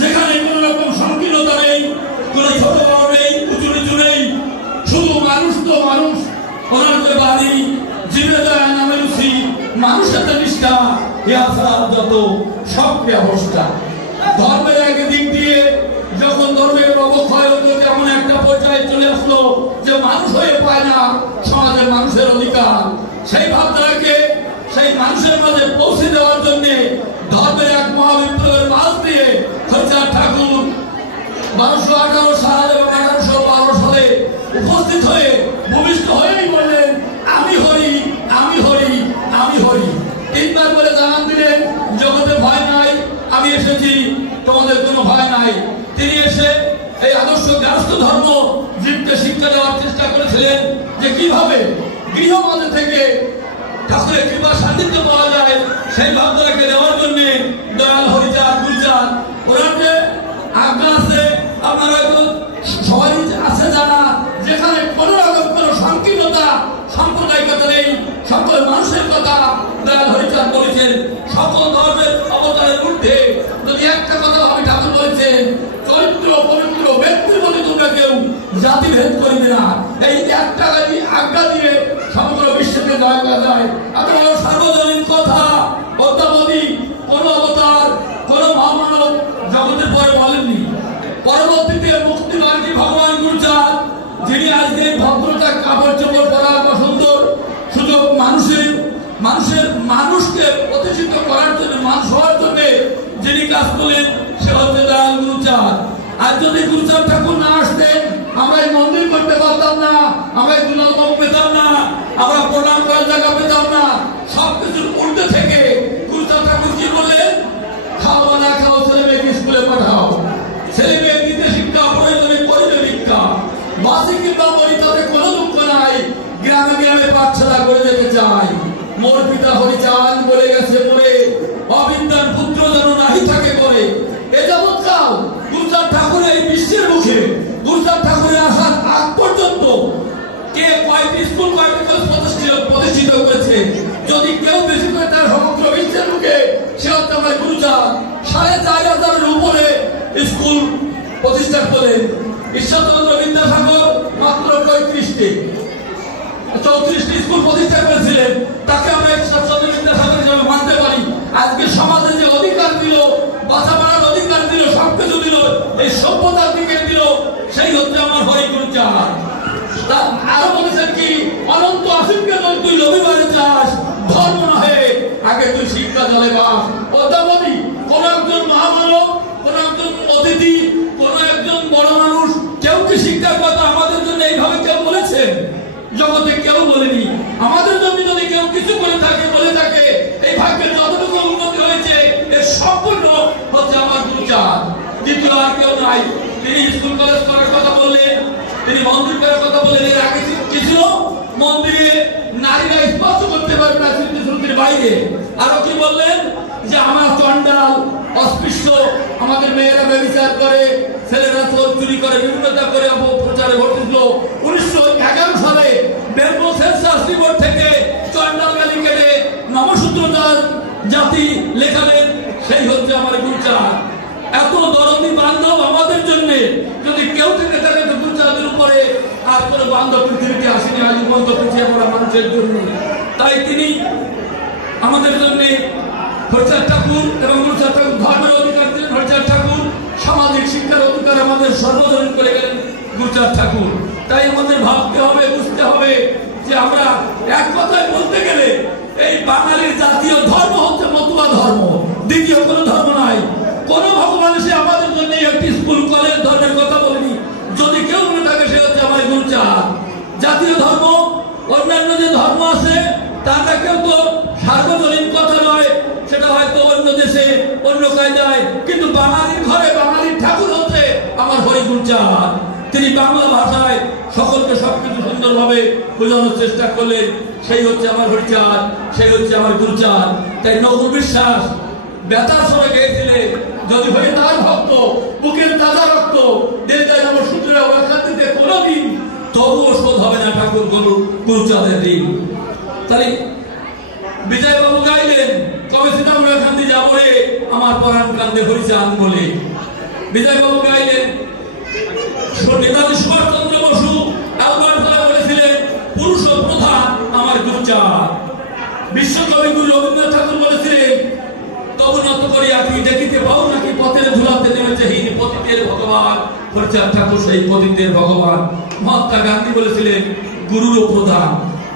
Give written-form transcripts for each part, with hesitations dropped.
যেখানে কোন রকম সংকীর্ণতা নেই, কোন ছোট বড় নেই, উঁচু নিচু নেই, শুধু মানুষ তো মানুষ, ওনার বাড়ি জীবে যায় নামে রুচি, মানুষের নিষ্ঠা, যত সব ব্যবস্থা ধর্মের এক দিক দিয়ে যখন ধর্মের অবক্ষয় হতো যেমন একটা পর্যায়ে চলে আসলো যে মানুষ হয়ে পায় না সমাজের মানুষের অধিকার, সেই ভাবনাকে সেই মানুষের মাঝে পৌঁছে দেওয়ার জন্য ধর্মের এক মহাবিপ্লবের মাঝ দিয়ে হরিচাঁদ ঠাকুর 1218 সাল এবং 1812 সালে উপস্থিত হয়ে ভূমিষ্ঠ হয়েই বললেন, আমি হরি, আমি হরি, আমি হরি। তিনবার বলে জানান দিলেন, জগতে ভয় নাই, আমি এসেছি, তোমাদের কোনো ভয় নাই। তিনি এসে এই আদর্শ গার্হস্থ্য ধর্ম জীবকে শিক্ষা দেওয়ার চেষ্টা করেছিলেন যে কিভাবে গৃহমাঝে থেকে ঠাকুরের কৃপা সান্নিধ্য পাওয়া যায়, সেই ভাবনাকে দেওয়ার জন্য দয়াল হরিচাঁদ গুরুচাঁদ ওনার যে আজ্ঞা আছে আপনারা সবারই আছে জানা, যেখানে কোন রকম কোন সংকীর্ণতা সাম্প্রদায়িকতা নেই, সকল মানুষের কথা দয়াল হরিচাঁদ বলেছেন। সকল ধর্মের অবতারের ঊর্ধ্বে যদি একটা কথা আমি ঠাকুর বলেছেন, চরিত্র পবিত্র ব্যক্তির বলে তোমরা কেউ জাতিভেদ করবে না, এই একটা আজ্ঞা দিয়ে সমগ্র বিশ্বকে জয় করা যায়। আপনারা সার্বজনীন কথা অদ্যাবধি কোন অবতার কোন মহামানব জগতের পরে বলেননি। পরবর্তীতে মুক্তিমার্গী ভগবান গুরুচাঁদ, যিনি আজকে ভদ্রতা কাপড় চোপড় পরা বা সুন্দর সুযোগ মানুষকে প্রতিষ্ঠিত করার জন্য, মানুষ হওয়ার জন্য যিনি কাজ করলেন, সে হচ্ছে দয়াল গুরুচাঁদ। আর যদি গুরুচাঁদ ঠাকুর না আসতেন আমরা এই মন্দির করতে পারতাম না, আমরা এই দুলালবাবু পেতাম না, আমরা প্রণাম করার জায়গা পেতাম না। সবকিছুর উল্টে থেকে গুরুচাঁদ ঠাকুর কি বললেন, খাও না খাও, ছেলে মেয়েকে স্কুলে পাঠাও, ছেলে মেয়ে দিতে শিক্ষা, প্রয়োজনে করিবে ভিক্ষা, বাসি কিংবা মরি তাতে কোনো দুঃখ নাই, গ্রামে গ্রামে পাঠশালা করে যেতে চাই। মোর পিতা হরিচাঁদ বলে গেছে বলে, অবিদ্যার পুত্র যেন নাহি থাকে বলে। এ যাবৎকাল গুরুচাঁদ ঠাকুরের এই বিশ্বের মুখে, গুরুচাঁদ ঠাকুরের আসার আগ পর্যন্ত কে কয়েকটি স্কুল, কয়েকটি প্রতিষ্ঠিত করেছে, যদি কেউ বেশি করে তার সমগ্র বিশ্বের মুখে, সে হচ্ছে আমার গুরুচাঁদ। 4500-এর উপরে স্কুল প্রতিষ্ঠা করেন। ঈশ্বরচন্দ্র বিদ্যাসাগর মাত্র 34টি স্কুল প্রতিষ্ঠা করেছিলেন, তাকে আমরা ঈশ্বরচন্দ্র বিদ্যাসাগর হিসেবে মানতে পারি। আজকে সমাজে যে অধিকার দিল, বাঁচা বাড়ার অধিকার দিল, সবকিছু দিল, এই সভ্যতার দিকে দিল, সেই হচ্ছে আমার হরি গুরুচাঁদ। আরো বলেছেন কি, অনন্ত আসিফকে তুই রবিবারে চাস, ধর্ম নহে আগে তুই শিক্ষা জলে বাস। অদ্যাবধি কোন একজন মহামানব, কোন একজন অতিথি, কোন একজন বড় মানুষ কেউ কি শিক্ষার কথা আমাদের জন্য এইভাবে কেউ বলেছেন? জগতে কেউ বলেনি। আমাদের জন্য যদি কেউ কিছু করে থাকে, বলে থাকে, এই ভাগ্যের যতটুকু উন্নতি হয়েছে এর সম্পূর্ণ হচ্ছে আমার গুরুচাঁদ, দ্বিতীয় আর কেউ নাই। তিনি স্কুল কলেজ করার কথা বললেন, তিনি মন্দির করার কথা বললেন। এর আগে কি ছিল? মন্দিরে নারীরা স্পর্শ করতে পারবে না স্মৃতির বাইরে। আরো কি বললেন? যে আমার চন্ডাল অস্পৃশ্য, আমাদের মেয়েরা ব্যভিচার করে, ছেলেরা চুরি করে, বিভিন্নতা করে অপপ্রচারে ঘটেছিল। 1911 সালে বেঙ্গল সেন্সাস রিপোর্ট থেকে চন্ডাল গালি কেটে নমশূদ্র জাতি লেখালেন, সেই হচ্ছে আমার গুরুচাঁদ। এত দরদি বান্ধব আমাদের জন্য যদি কেউ থেকে থাকে তো গুরুচাঁদের উপরে আর কোনো বান্ধব পৃথিবীতে আসেনি আজ পর্যন্ত, পিছিয়ে পড়া মানুষের জন্য। তাই তিনি আমাদের জন্য হরিচাঁদ ঠাকুর এবং গুরুচাঁদ ঠাকুর ধর্মের অধিকার দিলেন, হরিচাঁদ ঠাকুর সামাজিক শিক্ষার অধিকার আমাদের সর্বজনীন করে গেলেন গুরুচাঁদ ঠাকুর। তাই আমাদের ভাবতে হবে, বুঝতে হবে যে আমরা এক কথায় বলতে গেলে এই বাঙালির জাতীয় ধর্ম হচ্ছে মতুয়া ধর্ম, দ্বিতীয় কোনো ধর্ম নাই। কোন ভগবান সে আমাদের জন্য একটি স্কুল কলেজ ধর্মের কথা বলেনি। যদি কেউ বলে থাকে সে হচ্ছে আমার গুরুচাঁদ। জাতীয় ধর্ম, অন্যান্য যে ধর্ম আছে তারা কেউ তো সার্বজনীন কথা নয়, সেটা হয়তো অন্য দেশে অন্য কায়দায়, কিন্তু বাঙালির ঘরে বাঙালির ঠাকুর হচ্ছে আমার হরি গুরুচাঁদ। তিনি বাংলা ভাষায় সকলকে সবকিছু সুন্দরভাবে বোঝানোর চেষ্টা করলেন, সেই হচ্ছে আমার হরিচাঁদ, সেই হচ্ছে আমার গুরুচাঁদ। তাই নকুল বিশ্বাস বেতার সময় গেয়েছিলেন, যদি হয়ে তার ভক্ত বুকের তাজা রক্ত দেশে নমশূদ্রে ওখান থেকে কোনোদিন তবুও শোধ হবে না ঠাকুর গুরুচাঁদের দিন। তাই বিজয়বাবু গাইলেন, কবে সীতামূল এখান দিয়ে যাবো রে, আমার পরাণ কান্দে হরিচাঁদ বলে। বিজয়বাবু গাইলেন, নেতাজি সুভাষচন্দ্র বসু বলেছিলেন পুরুষ প্রধান আমার গুরুচাঁদ। বিশ্বকবি গুরু রবীন্দ্রনাথ ঠাকুর বলেছিলেন, তবু নত করি আঁকি দেখিতে পাও নাকি পথের ধুলাতে নেমেছে হীন পতিতের ভগবান। হরিচাঁদ ঠাকুর সেই পতিতের ভগবান। মহাত্মা গান্ধী বলেছিলেন গুরুর প্রধান।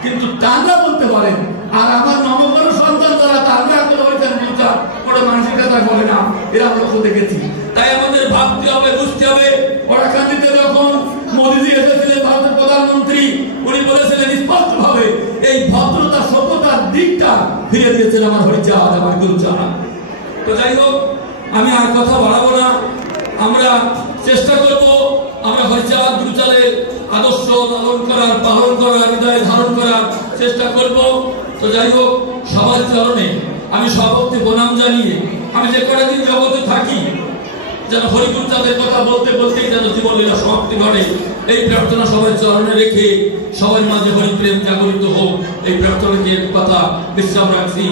কিন্তু তারা বলতে পারেন, আর আমার নবগণ সন্তান যারা তারা করে হয়েছেন গুরুচাঁদ, ওরা মানসিকতা করে না, এরা লক্ষ্য দেখেছি। তাই আমাদের ভাবতে হবে, বুঝতে হবে। ওরাকান্দিতে যখন মোদীজি এসেছিলেন ভারতের প্রধানমন্ত্রী, উনি বলেছিলেন স্পষ্ট ভাবে এই ভদ্রতা সভ্যতার দিকটা ফিরে দিয়েছেন আমার হরিচাঁদ, আমার গুরুচাঁদ। তো যাই হোক, আমি আর কথা বাড়াবো না। আমরা চেষ্টা করব আমরা হরিচাঁদ গুরুচাঁদের আদর্শ লালন করার, পালন করার, হৃদয়ে ধারণ করার চেষ্টা করব। তো যাই হোক, সবার চরণে আমি সভাপতি প্রণাম জানিয়ে আমি যে কটা দিন জগতে থাকি যেন হরিগুরুচাঁদের কথা বলতে বলতেই যেন জীবনলীলা সমাপ্তি ঘটে, এই প্রার্থনা সবাই চরণে রেখে সবার মাঝে হরিপ্রেম জাগরিত হোক, এই প্রার্থনাকে কথা বিশ্রাম রাখছি।